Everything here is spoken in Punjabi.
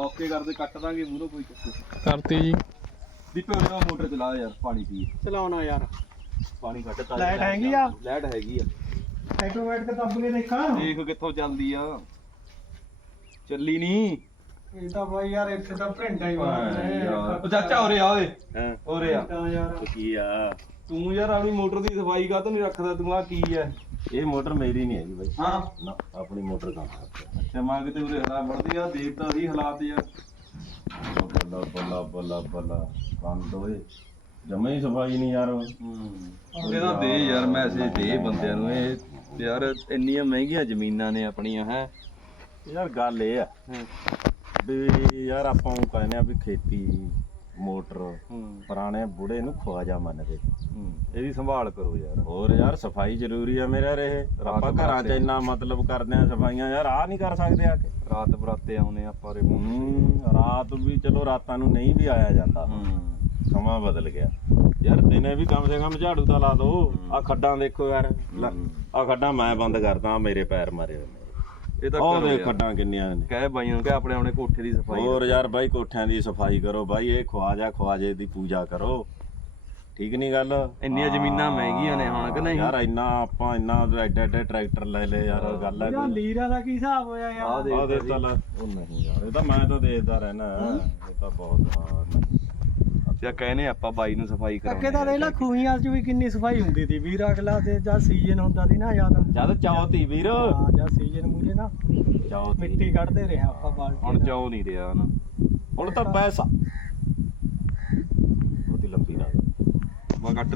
ਓਕੇ ਕਰਦੇ ਕੱਟ ਦਾਂਗੇ ਮੂਹਰੋਂ ਕੋਈ ਚੱਕਰ ਕਰਤੀ ਜੀ। ਦੀਪੇ ਉਹਦਾ ਮੋਟਰ ਚਲਾ ਯਾਰ ਪਾਣੀ ਪੀ। ਚਲਾਉਣਾ ਯਾਰ। ਪਾਣੀ ਕੱਢ ਤਾ। ਲਾਈਟ ਹੈਗੀ ਆ? ਲਾਈਟ ਹੈਗੀ ਆ। ਆਟੋਮੈਟਿਕ ਦੱਬ ਕੇ ਦੇਖਾਂ। ਦੇਖ ਕਿੱਥੋਂ ਚੱਲਦੀ ਆ। ਚੱਲੀ ਨਹੀਂ ਇਹ ਤਾਂ ਬਾਈ ਯਾਰ ਇੱਥੇ ਤਾਂ ਭਿੰਡਾ ਹੀ ਯਾਰ। ਉਹ ਚਾਚਾ ਉਰੇ ਆ ਓਏ। ਹਾਂ। ਉਰੇ ਆ। ਤਾਂ ਯਾਰ। ਕੀ ਆ? ਤੂੰ ਯਾਰ ਆਪਣੀ ਮੋਟਰ ਦੀ ਸਫ਼ਾਈ ਕਾ ਨਹੀਂ ਰੱਖਦਾ ਤੂੰ ਆ ਕੀ ਹੈ ਇਹ ਮੋਟਰ ਮੇਰੀ ਨਹੀਂ ਹੈਗੀ ਬਾਈ। ਹਾਂ। ਨਾ। ਆਪਣੀ ਮੋਟਰ ਕੰਮ ਕਰਦਾ ਅੱਛਾ ਮਾਂ ਕਿਤੇ ਉਰੇ ਹਲਾ ਵੜਦੀ ਆ ਦੇਖਦਾ ਸੀ ਹਾਲਾਤ ਯਾਰ। ਬੱਲਾ ਬੱਲਾ ਬੱਲਾ ਬੱਲਾ। ਬੰਦ ਹੋਏ ਜਮੇ ਹੀ ਸਫ਼ਾਈ ਨਹੀਂ ਯਾਰ ਇਹਦਾ ਦੇ ਯਾਰ ਮੈਸੇਜ ਦੇ ਬੰਦਿਆਂ ਨੂੰ ਇਹ। ਯਾਰ ਇੰਨੀਆਂ ਮਹਿੰਗੀਆਂ ਜ਼ਮੀਨਾਂ ਨੇ ਆਪਣੀਆਂ ਹੈ। ਯਾਰ ਗੱਲ ਇਹ ਆ। ਵੀ ਯਾਰ ਆਪਾਂ ਉਹ ਕਹਿੰਦੇ ਆ ਵੀ ਖੇਤੀ ਮੋਟਰ ਹੂੰ। ਪੁਰਾਣੇ ਬੁੜੇ ਨੂੰ ਖਵਾਜਾ ਮੰਨਦੇ। ਇਹਦੀ ਸੰਭਾਲ ਕਰੋ ਯਾਰ। ਹੋਰ ਯਾਰ ਸਫ਼ਾਈ ਜ਼ਰੂਰੀ ਆ ਮੇਰਾ ਰਹੇ ਆਪਾਂ ਘਰਾਂ 'ਚ ਇੰਨਾ ਮਤਲਬ ਕਰਦੇ ਆ ਸਫਾਈਆਂ ਯਾਰ ਆ ਨਹੀਂ ਕਰ ਸਕਦੇ ਆ ਕੇ। ਰਾਤ ਬਰਾਤੇ ਆਉਨੇ ਆਪਾਂ ਰੇ ਰਾਤ ਵੀ ਚਲੋ ਰਾਤਾਂ ਨੂੰ ਨਹੀਂ ਵੀ ਆਇਆ ਜਾਂਦਾ। ਸਮਾਂ ਬਦਲ ਗਿਆ। ਯਾਰ ਦਿਨੇ ਵੀ ਕਮ ਸੇ ਕਮ ਝਾੜੂ ਤਾਂ ਲਾ ਦੋ। ਆ ਖੱਡਾਂ ਦੇਖੋ ਯਾਰ। ਆ ਖੱਡਾਂ ਮੈਂ ਬੰਦ ਕਰਦਾ ਆਹ ਮੇਰੇ ਪੈਰ ਮਾਰੇ ਹੋਏ ਨੇ। ਇਹ ਤਾਂ ਉਹ ਕਰੋ ਦੇਖ ਯਾਰ। ਖੱਡਾਂ ਕਿੰਨੀਆਂ ਨੇ। ਕਹੇ ਬਾਈਆਂ ਨੂੰ ਕਿ ਆਪਣੇ ਆਪਣੇ ਕੋਠੇ ਦੀ ਸਫ਼ਾਈ ਹੋਰ ਯਾਰ ਬਾਈ ਕੋਠਿਆਂ ਦੀ ਸਫ਼ਾਈ ਕਰੋ ਬਾਈ ਇਹ ਖਵਾਜਾ ਖਵਾਜੇ ਦੀ ਪੂਜਾ ਕਰੋ। ਠੀਕ ਨਹੀਂ ਗੱਲ? ਇੰਨੀਆਂ ਜ਼ਮੀਨਾਂ ਮਹਿੰਗੀਆਂ ਨੇ ਹੁਣ ਕਿ ਨਹੀਂ? ਯਾਰ ਇੰਨਾ ਆਪਾਂ ਇੰਨਾ ਐਡੇ ਐਡੇ ਟਰੈਕਟਰ ਲੈ ਲਏ ਯਾਰ ਗੱਲ ਹੈ ਇਹਦਾ ਲੀਰਾਂ ਦਾ ਕੀ ਹਿਸਾਬ ਹੋਇਆ ਯਾਰ? ਦੇਖ ਆ ਦੇ ਉਹ ਨਹੀਂ ਯਾਰ ਇਹ ਤਾਂ ਮੈਂ ਤਾਂ ਦੇਖਦਾ ਰਹਿਣਾ। ਇਹ ਤਾਂ ਬਹੁਤ ਹਾਂ, ਤੇ ਕਹਿੰਦੇ ਆਪਾਂ ਬਾਈ ਨੂੰ ਸਫ਼ਾਈ ਕਰਾਉਣੀ ਅੱਗੇ ਤਾਂ ਦੇਖ ਲੈ ਖੂਹੀਆਂ 'ਚ ਵੀ ਕਿੰਨੀ ਸਫ਼ਾਈ ਹੁੰਦੀ ਸੀ ਵੀਰ ਅਗਲਾ ਤੇ ਜਾਂ ਸੀਜ਼ਨ ਹੁੰਦਾ ਸੀ ਨਾ ਜ਼ਿਆਦਾ ਜਦ ਚੌਥੀ ਵੀਰ। ਹਾਂ ਜਾਂ ਸੀਜ਼ਨ ਮੂਰੇ ਨਾ। ਚੌਥੀ। ਮਿੱਟੀ ਕੱਢਦੇ ਰਿਹਾ ਆਪਾਂ ਬਾਲਟੀ ਹੁਣ। ਚਾਉ ਨਹੀਂ ਰਿਹਾ ਨਾ। ਹੁਣ ਤਾਂ ਪੈਸਾ ਉਹਦੀ ਲੰਬੀ ਨਾ ਮੈਂ ਕੱਟ